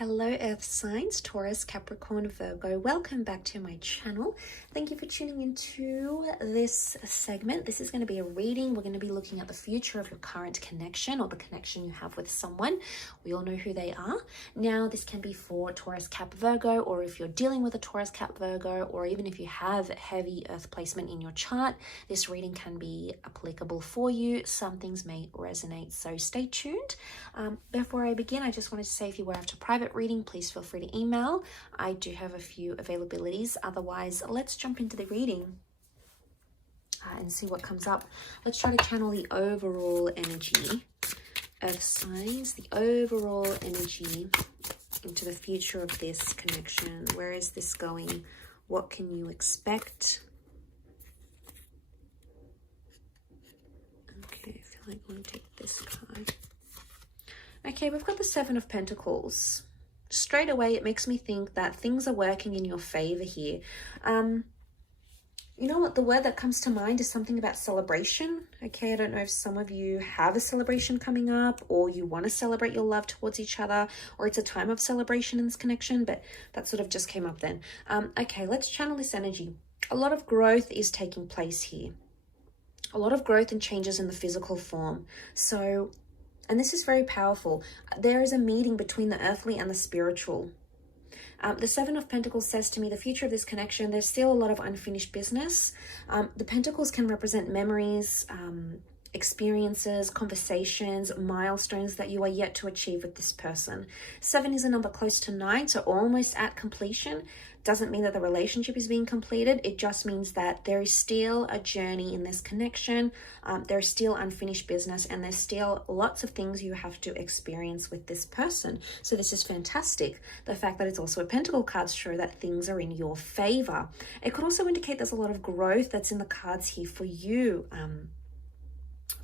Hello Earth signs, Taurus, Capricorn, Virgo. Welcome back to my channel. Thank you for tuning into this segment. This is going to be a reading. We're going to be looking at the future of your current connection or the connection you have with someone. We all know who they are. Now, this can be for Taurus, Cap, Virgo, or if you're dealing with a Taurus, Cap, Virgo, or even if you have heavy Earth placement in your chart, this reading can be applicable for you. Some things may resonate, so stay tuned. Before I begin, I just wanted to say if you were after private reading, please feel free to email. I do have a few availabilities. Otherwise, let's jump into the reading and see what comes up. Let's try to channel the overall energy of signs, the overall energy into the future of this connection. Where is this going? What can you expect? Okay, I feel like I'm going to take this card. Okay, we've got the Seven of Pentacles. Straight away, it makes me think that things are working in your favor here. You know what? The word that comes to mind is something about celebration. Okay, I don't know if some of you have a celebration coming up or you want to celebrate your love towards each other, or it's a time of celebration in this connection, but that sort of just came up then. Okay, let's channel this energy. A lot of growth is taking place here. A lot of growth and changes in the physical form. So, and this is very powerful. There is a meeting between the earthly and the spiritual. The Seven of Pentacles says to me, the future of this connection, there's still a lot of unfinished business. The Pentacles can represent memories, experiences, conversations, milestones that you are yet to achieve with this person. 7 is a number close to 9, so almost at completion. Doesn't mean that the relationship is being completed. It just means that there is still a journey in this connection. There's still unfinished business, and there's still lots of things you have to experience with this person. So this is fantastic. The fact that it's also a Pentacle cards show that things are in your favor. It could also indicate there's a lot of growth that's in the cards here for you.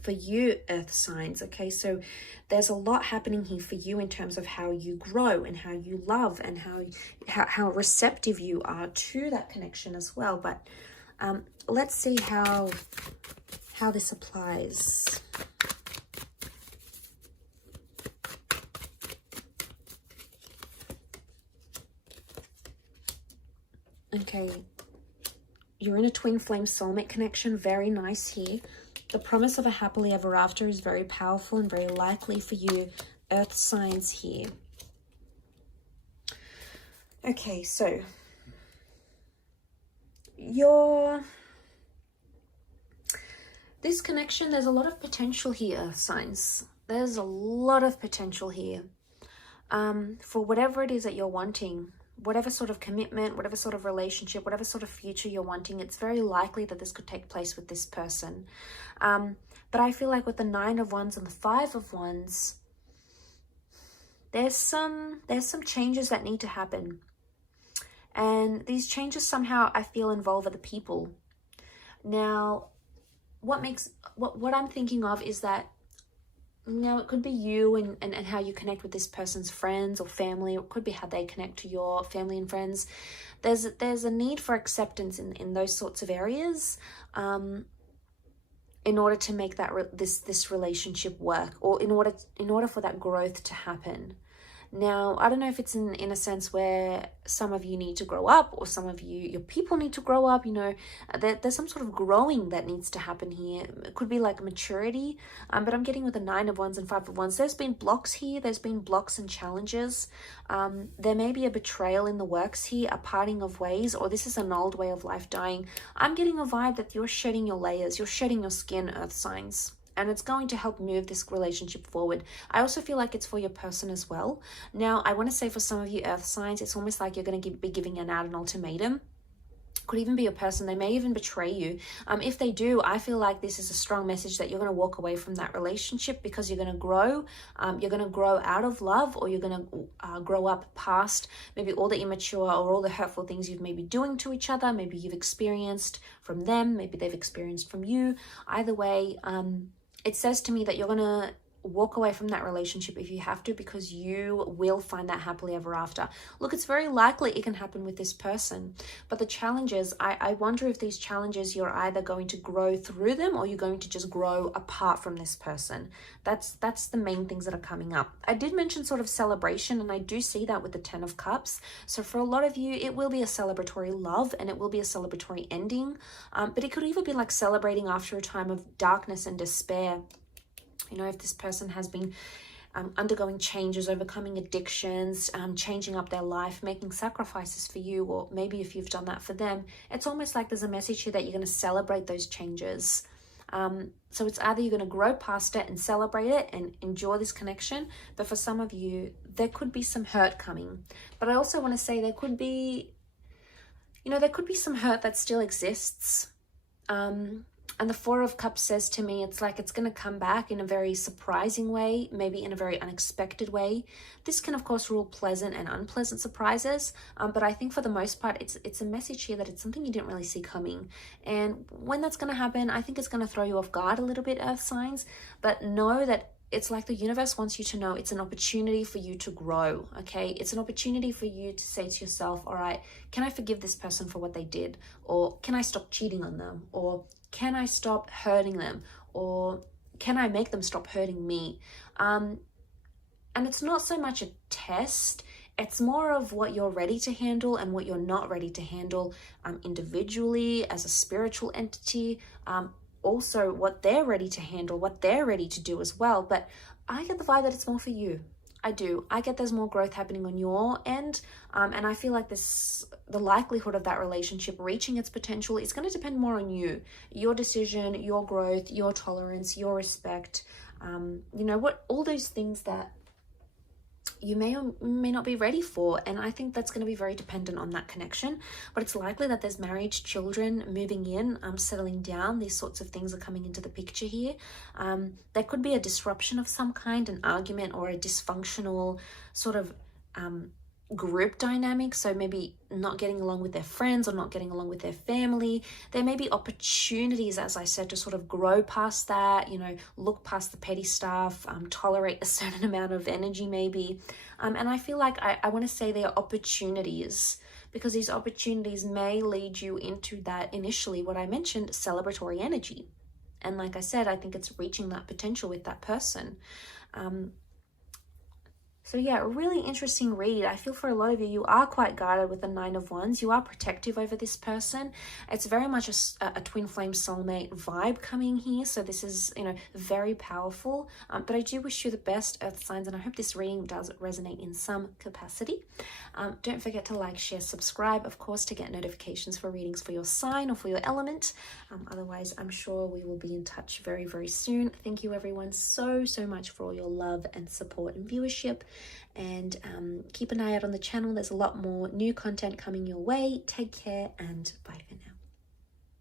For you, Earth signs. Okay, so there's a lot happening here for you in terms of how you grow and how you love and how receptive you are to that connection as well. But let's see how this applies. Okay, you're in a twin flame soulmate connection. Very nice here. The promise of a happily ever after is very powerful and very likely for you, Earth signs here. Okay, so this connection, there's a lot of potential here, Earth signs. There's a lot of potential here for whatever it is that you're wanting. Whatever sort of commitment, whatever sort of relationship, whatever sort of future you're wanting, it's very likely that this could take place with this person. But I feel like with the 9 of Wands and the 5 of Wands, there's some changes that need to happen. And these changes somehow I feel involve other people. Now, what I'm thinking of is that, you know, it could be you and how you connect with this person's friends or family. It could be how they connect to your family and friends. There's a need for acceptance in those sorts of areas in order to make that this relationship work, or in order for that growth to happen. Now, I don't know if it's in a sense where some of you need to grow up, or some of your people need to grow up. You know, there's some sort of growing that needs to happen here. It could be like maturity, but I'm getting with the 9 of Wands and 5 of Wands. There's been blocks here. There's been blocks and challenges. There may be a betrayal in the works here, a parting of ways, or this is an old way of life dying. I'm getting a vibe that you're shedding your layers. You're shedding your skin, Earth signs. And it's going to help move this relationship forward. I also feel like it's for your person as well. Now, I want to say for some of you Earth signs, it's almost like you're going to be giving out an ultimatum. Could even be your person. They may even betray you. If they do, I feel like this is a strong message that you're going to walk away from that relationship because you're going to grow. You're going to grow out of love, or you're going to grow up past maybe all the immature or all the hurtful things you've maybe doing to each other. Maybe you've experienced from them. Maybe they've experienced from you. Either way, it says to me that you're going to walk away from that relationship if you have to, because you will find that happily ever after. Look, it's very likely it can happen with this person, but the challenges, I wonder if these challenges, you're either going to grow through them or you're going to just grow apart from this person. That's the main things that are coming up. I did mention sort of celebration, and I do see that with the 10 of Cups. So for a lot of you, it will be a celebratory love and it will be a celebratory ending, but it could even be like celebrating after a time of darkness and despair. You know, if this person has been undergoing changes, overcoming addictions, changing up their life, making sacrifices for you, or maybe if you've done that for them, it's almost like there's a message here that you're going to celebrate those changes. So it's either you're going to grow past it and celebrate it and enjoy this connection, but for some of you, there could be some hurt coming. But I also want to say there could be, you know, there could be some hurt that still exists. And the 4 of Cups says to me, it's like it's going to come back in a very surprising way, maybe in a very unexpected way. This can, of course, rule pleasant and unpleasant surprises, but I think for the most part, it's a message here that it's something you didn't really see coming. And when that's going to happen, I think it's going to throw you off guard a little bit, Earth signs, but know that it's like the universe wants you to know it's an opportunity for you to grow, okay? It's an opportunity for you to say to yourself, all right, can I forgive this person for what they did? Or can I stop cheating on them? Or can I stop hurting them? Or can I make them stop hurting me? And it's not so much a test. It's more of what you're ready to handle and what you're not ready to handle individually, as a spiritual entity, also what they're ready to handle, what they're ready to do as well. But I get the vibe that it's more for you. I do. I get there's more growth happening on your end. And I feel like the likelihood of that relationship reaching its potential is going to depend more on you, your decision, your growth, your tolerance, your respect. You know, what all those things that you may or may not be ready for. And I think that's going to be very dependent on that connection. But it's likely that there's marriage, children moving in, settling down. These sorts of things are coming into the picture here. There could be a disruption of some kind, an argument or a dysfunctional sort of group dynamic. So maybe not getting along with their friends or not getting along with their family. There may be opportunities, as I said, to sort of grow past that, you know, look past the petty stuff, tolerate a certain amount of energy maybe. And I feel like I want to say there are opportunities, because these opportunities may lead you into that initially, what I mentioned, celebratory energy. And like I said, I think it's reaching that potential with that person. So yeah, a really interesting read. I feel for a lot of you, you are quite guarded with the 9 of Wands. You are protective over this person. It's very much a twin flame soulmate vibe coming here. So this is, you know, very powerful. But I do wish you the best, Earth signs, and I hope this reading does resonate in some capacity. Don't forget to like, share, subscribe, of course, to get notifications for readings for your sign or for your element. Otherwise, I'm sure we will be in touch very, very soon. Thank you everyone so much for all your love and support and viewership. And keep an eye out on the channel. There's a lot more new content coming your way. Take care and bye.